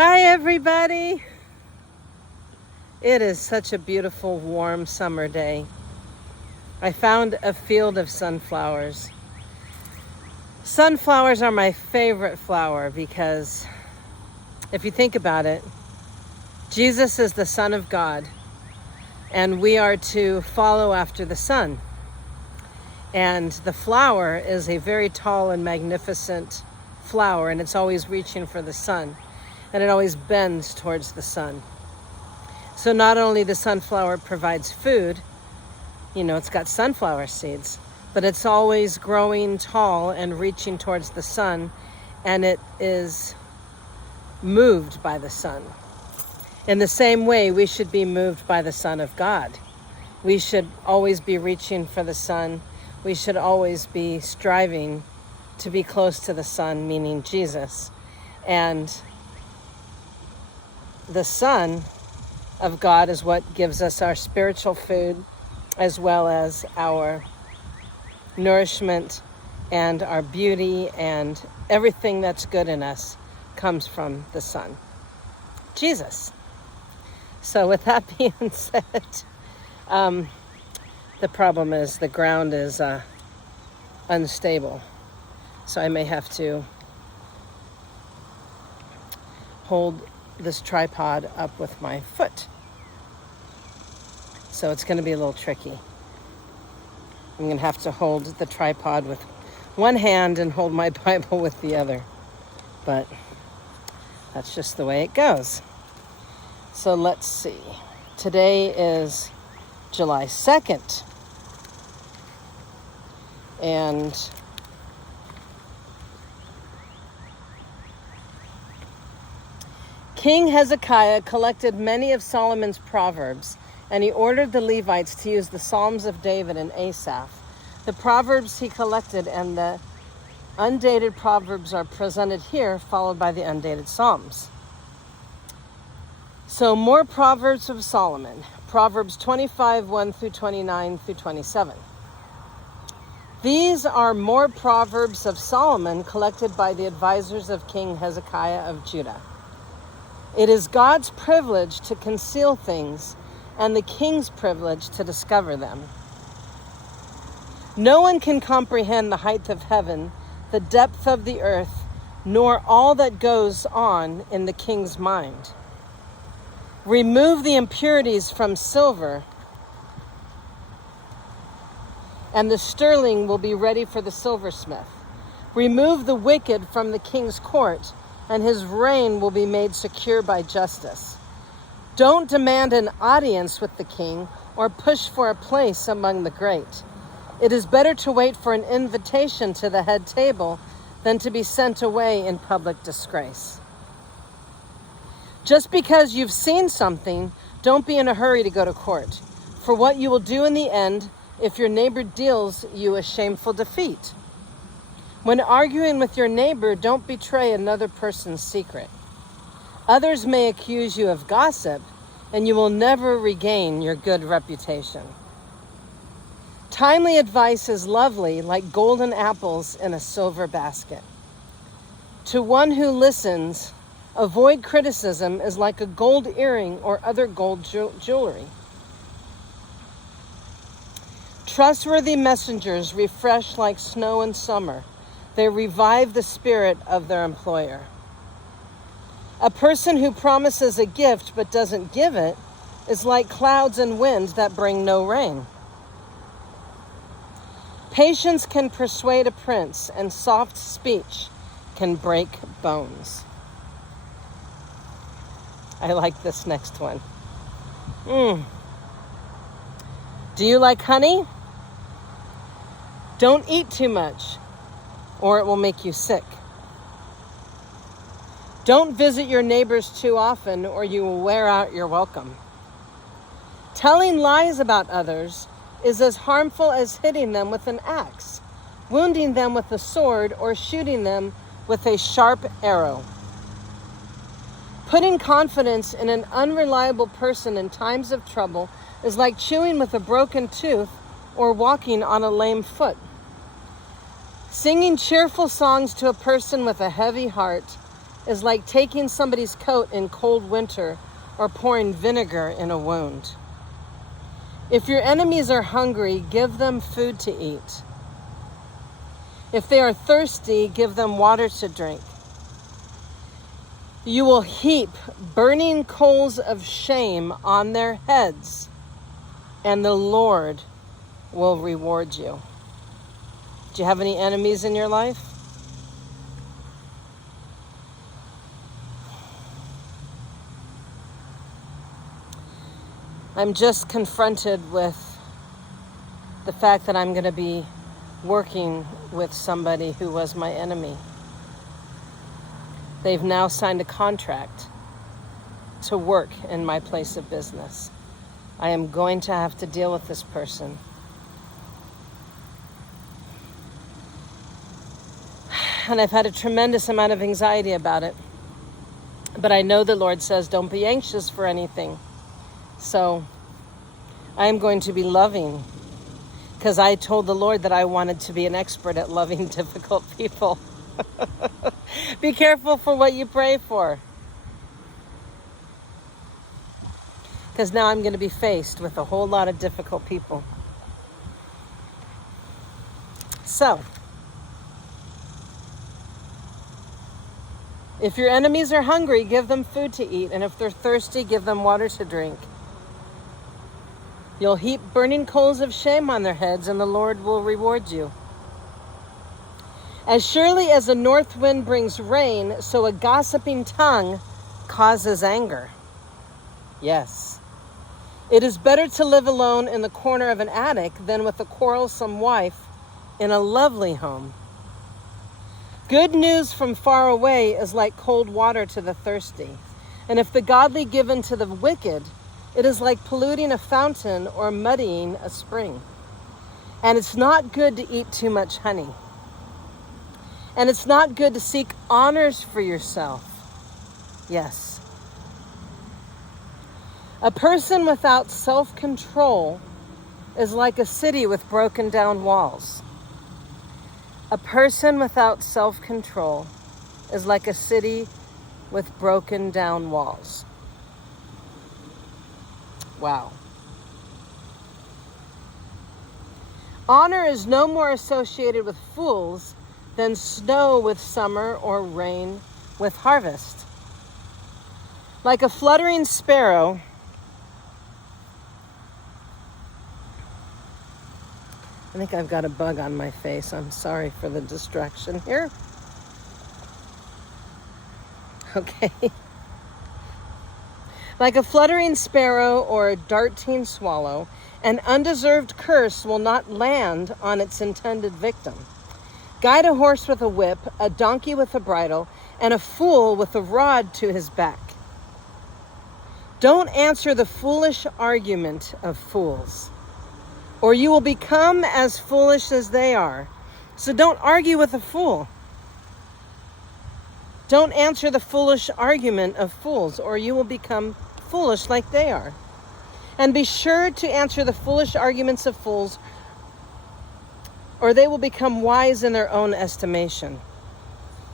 Hi everybody! It is such a beautiful warm summer day. I found a field of sunflowers. Sunflowers are my favorite flower because if you think about it, Jesus is the Son of God and we are to follow after the sun. And the flower is a very tall and magnificent flower, and it's always reaching for the sun, and it always bends towards the sun. So not only the sunflower provides food, it's got sunflower seeds, but it's always growing tall and reaching towards the sun, and it is moved by the sun. In the same way, we should be moved by the Son of God. We should always be reaching for the sun. We should always be striving to be close to the Son, meaning Jesus. And the Son of God is what gives us our spiritual food, as well as our nourishment and our beauty, and everything that's good in us comes from the Son, Jesus. So with that being said, the problem is the ground is unstable. So I may have to hold this tripod up with my foot. So it's going to be a little tricky. I'm going to have to hold the tripod with one hand and hold my Bible with the other. But that's just the way it goes. So let's see. Today is July 2nd. And King Hezekiah collected many of Solomon's proverbs, and he ordered the Levites to use the Psalms of David and Asaph. The proverbs he collected and the undated proverbs are presented here, followed by the undated Psalms. So more Proverbs of Solomon. Proverbs 25, 1 through 29 through 27. These are more Proverbs of Solomon collected by the advisors of King Hezekiah of Judah. It is God's privilege to conceal things and the king's privilege to discover them. No one can comprehend the height of heaven, the depth of the earth, nor all that goes on in the king's mind. Remove the impurities from silver, and the sterling will be ready for the silversmith. Remove the wicked from the king's court, and his reign will be made secure by justice. Don't demand an audience with the king or push for a place among the great. It is better to wait for an invitation to the head table than to be sent away in public disgrace. Just because you've seen something, don't be in a hurry to go to court, for what you will do in the end if your neighbor deals you a shameful defeat. When arguing with your neighbor, don't betray another person's secret. Others may accuse you of gossip, and you will never regain your good reputation. Timely advice is lovely, like golden apples in a silver basket. To one who listens, avoid criticism is like a gold earring or other gold jewelry. Trustworthy messengers refresh like snow in summer. They revive the spirit of their employer. A person who promises a gift but doesn't give it is like clouds and wind that bring no rain. Patience can persuade a prince, and soft speech can break bones. I like this next one. Do you like honey? Don't eat too much, or it will make you sick. Don't visit your neighbors too often, or you will wear out your welcome. Telling lies about others is as harmful as hitting them with an axe, wounding them with a sword, or shooting them with a sharp arrow. Putting confidence in an unreliable person in times of trouble is like chewing with a broken tooth or walking on a lame foot. Singing cheerful songs to a person with a heavy heart is like taking somebody's coat in cold winter or pouring vinegar in a wound. If your enemies are hungry, give them food to eat. If they are thirsty, give them water to drink. You will heap burning coals of shame on their heads, and the Lord will reward you. Do you have any enemies in your life? I'm just confronted with the fact that I'm going to be working with somebody who was my enemy. They've now signed a contract to work in my place of business. I am going to have to deal with this person. And I've had a tremendous amount of anxiety about it. But I know the Lord says, don't be anxious for anything. So I am going to be loving, because I told the Lord that I wanted to be an expert at loving difficult people. Be careful for what you pray for. Because now I'm going to be faced with a whole lot of difficult people. So, if your enemies are hungry, give them food to eat. And if they're thirsty, give them water to drink. You'll heap burning coals of shame on their heads, and the Lord will reward you. As surely as a north wind brings rain, so a gossiping tongue causes anger. Yes. It is better to live alone in the corner of an attic than with a quarrelsome wife in a lovely home. Good news from far away is like cold water to the thirsty. And if the godly give in to the wicked, it is like polluting a fountain or muddying a spring. And it's not good to eat too much honey. And it's not good to seek honors for yourself. Yes. A person without self-control is like a city with broken down walls. A person without self-control is like a city with broken down walls. Wow. Honor is no more associated with fools than snow with summer or rain with harvest. Like a fluttering sparrow, I think I've got a bug on my face. I'm sorry for the distraction here. Okay. Like a fluttering sparrow or a darting swallow, an undeserved curse will not land on its intended victim. Guide a horse with a whip, a donkey with a bridle, and a fool with a rod to his back. Don't answer the foolish argument of fools, or you will become as foolish as they are. So don't argue with a fool. Don't answer the foolish argument of fools, or you will become foolish like they are. And be sure to answer the foolish arguments of fools, or they will become wise in their own estimation.